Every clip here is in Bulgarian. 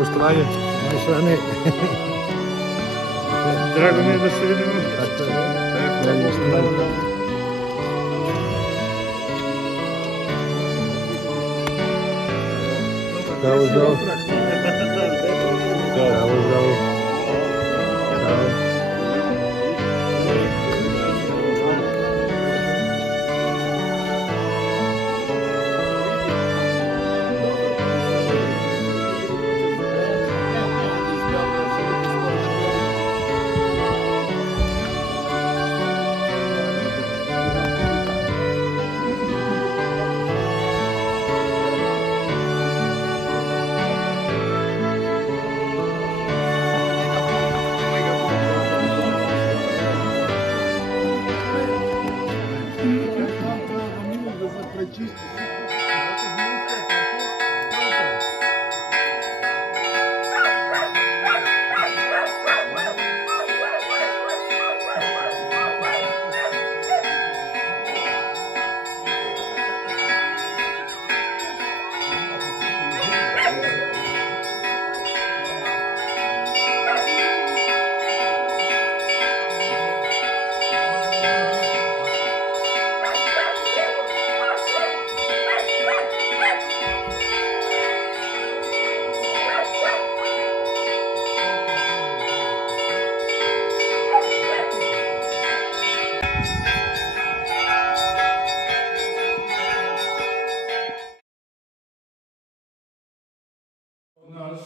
poštovanje. Poštovanje. Drago mi je da se vidimo. Zdravo, zdravo. Zdravo, zdravo.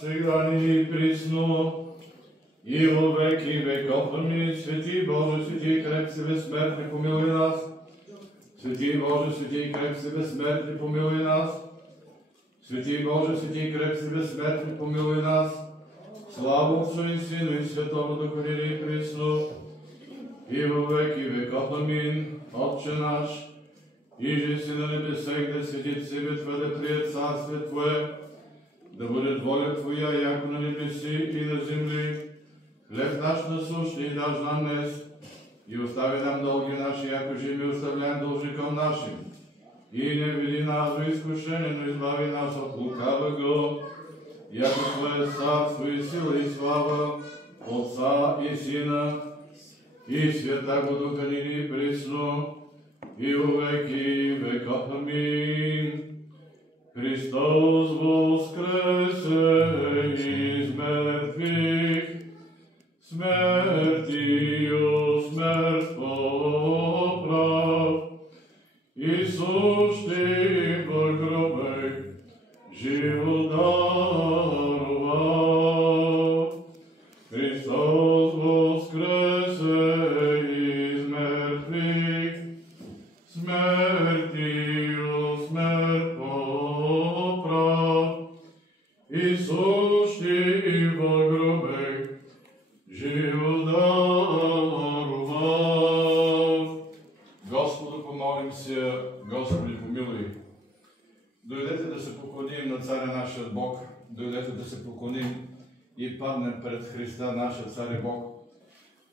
Сега ни присно и во веки веков. Амин. Свети Боже, свети и крепси безсмертни, помилуй нас. Свети Боже, свети и крепси безсмертни, помилуй нас. Свети Боже, свети и крепси безсмертни, помилуй нас. Слава Отцу и Сину и Святому Духу, ныне и присно и во веки веков. Амин. Отче наш, иже си на небесах, да светит себе Твое, да приет царствие Твое, да будет воля Твоя, яко на небеси и на земли. Хлеб наш насущный даж нам днес, и остави нам долги наши, яко же мы оставляем должником нашим. И не веди нас в искушение, но избави нас от лукавого, яко Твое царство и сила и слава, Отца и Сина и Святаго Духа, ныне и присно и во веки веков. Амин. Христос воскресе из мертвых, смертью смерть поправ, и сущий в гробе живот даровал. Христос воскресе из мертвых, смертью смерть поправ, и сущий во гробе живот даровал. Господу помолимся, Господи помилуй. Дойдете да се поклоним на Царя нашия Бог, дойдете да се поклоним и паднем пред Христа, нашия Цар и Бог.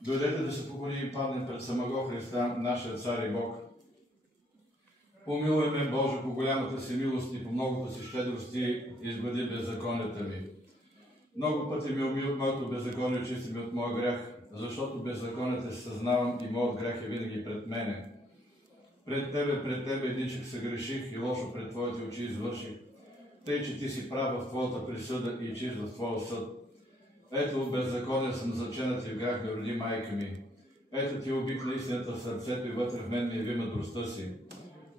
Дойдете да се поклоним и паднем пред самого Христа, нашия Цар и Бог. Помилуй ме, Боже, по голямата си милост и по многото си щедрости, изглади беззаконията ми. Много пъти ми умил моето беззаконие, чисти ми от моя грях, защото беззаконията се съзнавам и моят грях е винаги пред мене. Пред Тебе единчък се греших и лошо пред Твоите очи извърших, тъй, че Ти си прав в Твоята присъда и чист в Твоя съд. Ето в беззаконие съм заченат и в грях ме роди майка ми. Ето Ти обикна истината в сърцето и вътре в мен ми яви мъдростта си.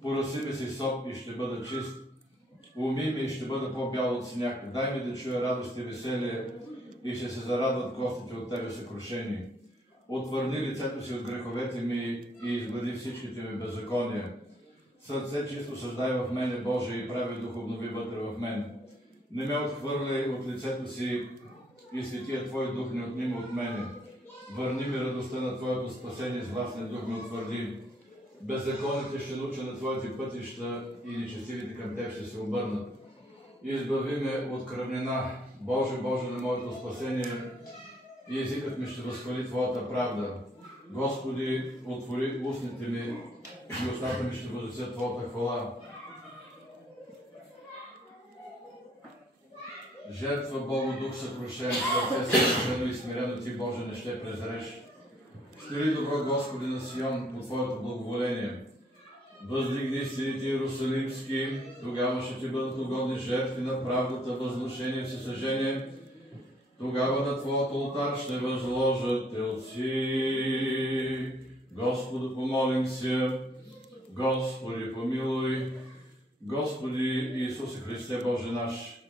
Пораси ми си сок и ще бъда чист, уми ми и ще бъда по-бял от сняг. Дай ми да чуя радост и веселие и ще се зарадват костите от Тебе съкрушени. Отвърни лицето си от греховете ми и изглади всичките ми беззакония. Сърце чисто съждай в мене, Боже, и прави дух обнови вътре в мен. Не ме отхвърляй от лицето си и светия Твой дух не отнима от мене. Върни ми радостта на Твоето спасение, с властен дух ме утвърди. Беззаконните ще науча на Твоите пътища и нечестивите към Теб ще се обърнат. Избави ме от кръвнина, Боже, Боже на моето спасение, и езикът ми ще възхвали Твоята правда. Господи, отвори устните ми и устата ми ще възнесат Твоята хвала. Жертва Богу дух съкрушен, сърце съкрушено и смирено ти, Боже, не ще презреш. Стири добро, Господи, на Сион по Твоето благоволение. Въздигни стените Иерусалимски, тогава ще ти бъдат угодни жертви на правдата, възношение, всесъжение. Тогава на Твоят олтар ще възложат телци. Господу, помолим се. Господи, помилуй. Господи Исусе Христе, Боже наш,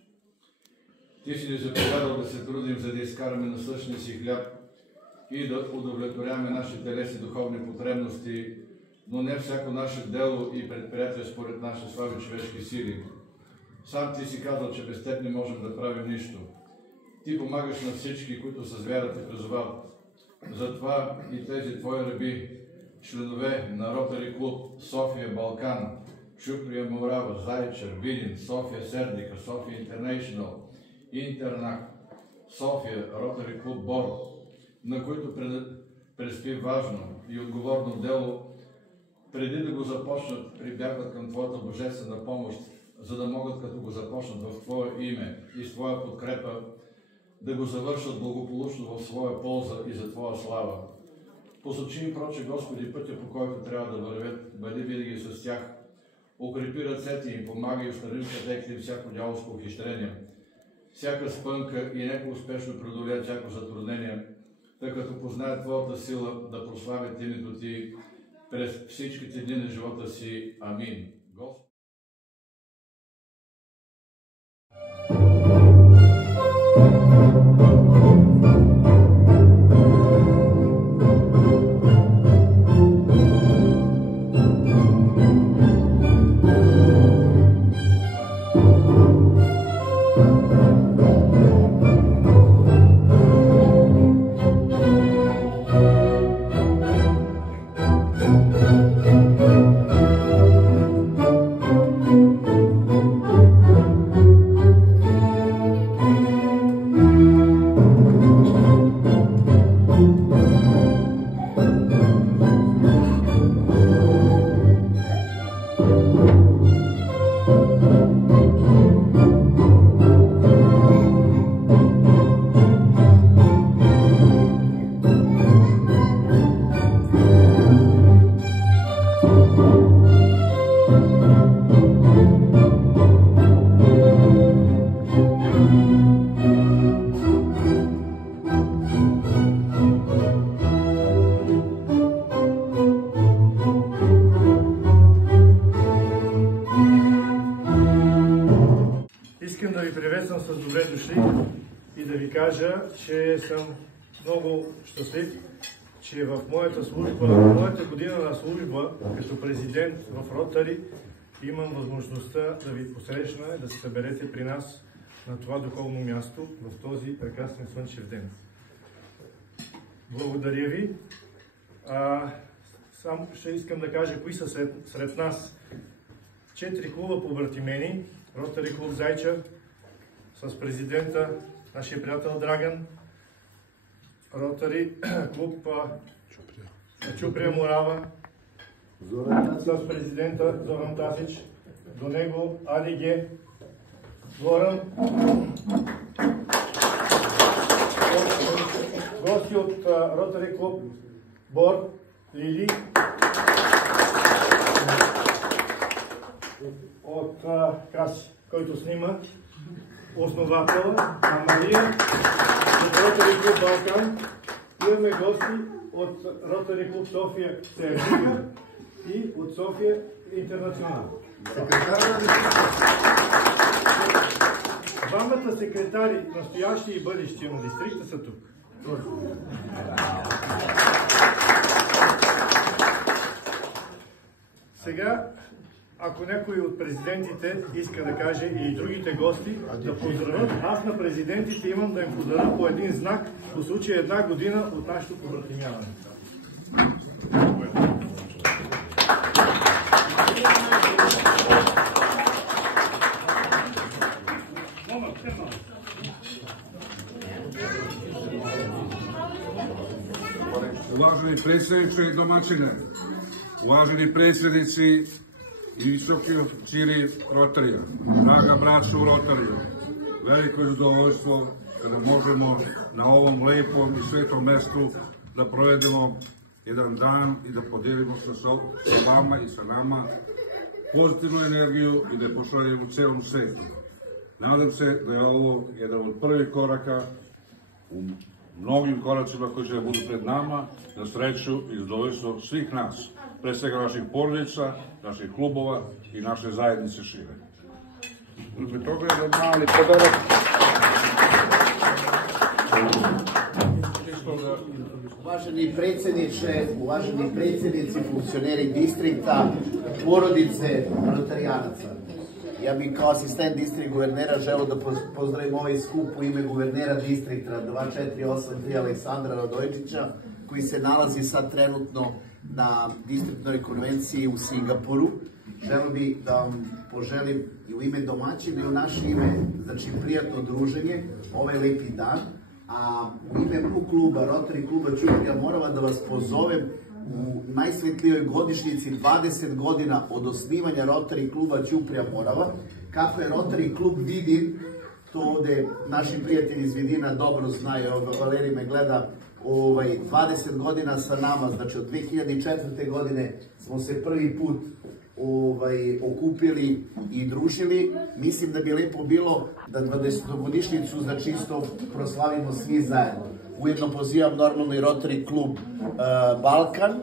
Ти си ни заповядал да се трудим, за да изкараме насъщния си хляб и да удовлетворяваме нашите телесни духовни потребности, но не всяко наше дело и предприятие според нашите слаби човешки сили. Сам Ти си казал, че без Теб не можем да правим нищо. Ти помагаш на всички, които с вяра Те призовават. Затова и тези Твои раби, членове на Ротари клуб София Балкан, Чуприя Морава, Зайчер, Видин, София Сердика, София Интернейшнъл, Интернак, София Ротари клуб Бор, на които предстои важно и отговорно дело, преди да го започнат, прибягват към Твоята божествена помощ, за да могат, като го започнат в Твое име и с Твоя подкрепа, да го завършат благополучно в своя полза и за Твоя слава. Посочи им, проче, Господи, пътя, по който трябва да вървят, бъди винаги с тях. Укрепи ръцете им, помагай и отстрани където им всяко дяволско ухищрение, всяка спънка и нека успешно преодолеят всяко затруднение, тъй като познаят Твоята сила да прославят името Ти през всичките дни на живота си. Амин. Искам да ви приветствам с добре дошли и да ви кажа, че съм много щастлив, че в моята служба, моята година на служба като президент в Ротари имам възможността да ви посрещна и да се съберете при нас на това духовно място в този прекрасен слънчев ден. Благодаря ви. Само ще искам да кажа кои са сред нас. 4 клуба побратимени. Ротари клуб Зайчер с президента, нашия приятел Драган, Ротари клуб Чуприя Морава с президента Зоран Тасич, до него АДГ Горан, гости от Ротари клуб Бор, Лили, от Краси, който снима, основателя, Мария, от Ротари клуб Балкан. Имаме гости от Ротари клуб София Сердика и от София Интернационал. Двамата секретари, настоящи и бъдещи на дистрикта, са тук. Сега, ако някой от президентите иска да каже и другите гости да поздравят, аз на президентите имам да им подаря по един знак по случай 1 година от нашето побратимяване. Uvaženi predsjedniče i domaćine, uvaženi predsjednici i visoki oficiri Rotarija, draga braćo u Rotariju, veliko je zadovoljstvo kada možemo na ovom lepom i svetom mestu da provedemo jedan dan i da podelimo sa vama i sa nama pozitivnu energiju i da je pošaljemo u celom svetu. Nadam se da je ovo jedan od prvih koraka u mnogim koracima koji će da budu pred nama, na sreću i zadovoljstvo svih nas, pre svega naših porodica, naših klubova i naše zajednice šire. Zbog toga je jedan mali podarak. Uvaženi predsjedniče, uvaženi predsjednici, funkcioneri distrikta, porodice rotarijanaca. Ja bih kao asistent distrikt guvernera želeo da pozdravim ovaj skup u ime guvernera distrikta 2483 Aleksandra Radojčića, koji se nalazi sad trenutno na distriktnoj konvenciji u Singapuru. Želeo bih da vam poželim i u ime domaćina i u naše ime, znači prijatno druženje, ovaj lepi dan. A u ime kluba, Rotary kluba Ćuprija Morava, da vas pozovem u najsvetlijoj godišnjici 20 godina od osnivanja Rotary kluba Ćuprija Morava. Kako je Rotary klub Vidin, to ovde naši prijatelji iz Vidina dobro znaju, Valerij me gleda, 20 godina sa nama, znači od 2004. godine smo se prvi put okupili i družili. Mislim da bi lepo bilo da 20-godišnjicu znači isto proslavimo svi zajedno. Ujedno pozivam normalno i Rotary klub Balkan,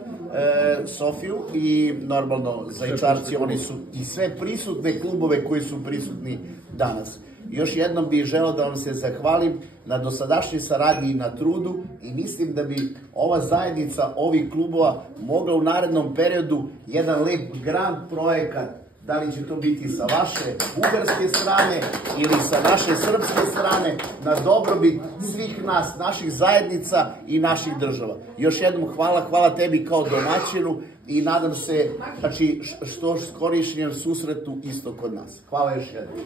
Sofiju i normalno Zaječarci, oni su i sve prisutne klubove koji su prisutni danas. Još jednom bih želeo da vam se zahvalim na dosadašnjoj saradnji i na trudu i mislim da bi ova zajednica ovih klubova mogla u narednom periodu jedan lep grand projekat, da li će to biti sa vaše bugarske strane ili sa naše srpske strane, na dobrobit svih nas, naših zajednica i naših država. Još jednom hvala tebi kao domaćinu i nadam se znači, što skorišnjem susretu isto kod nas. Hvala još jednom.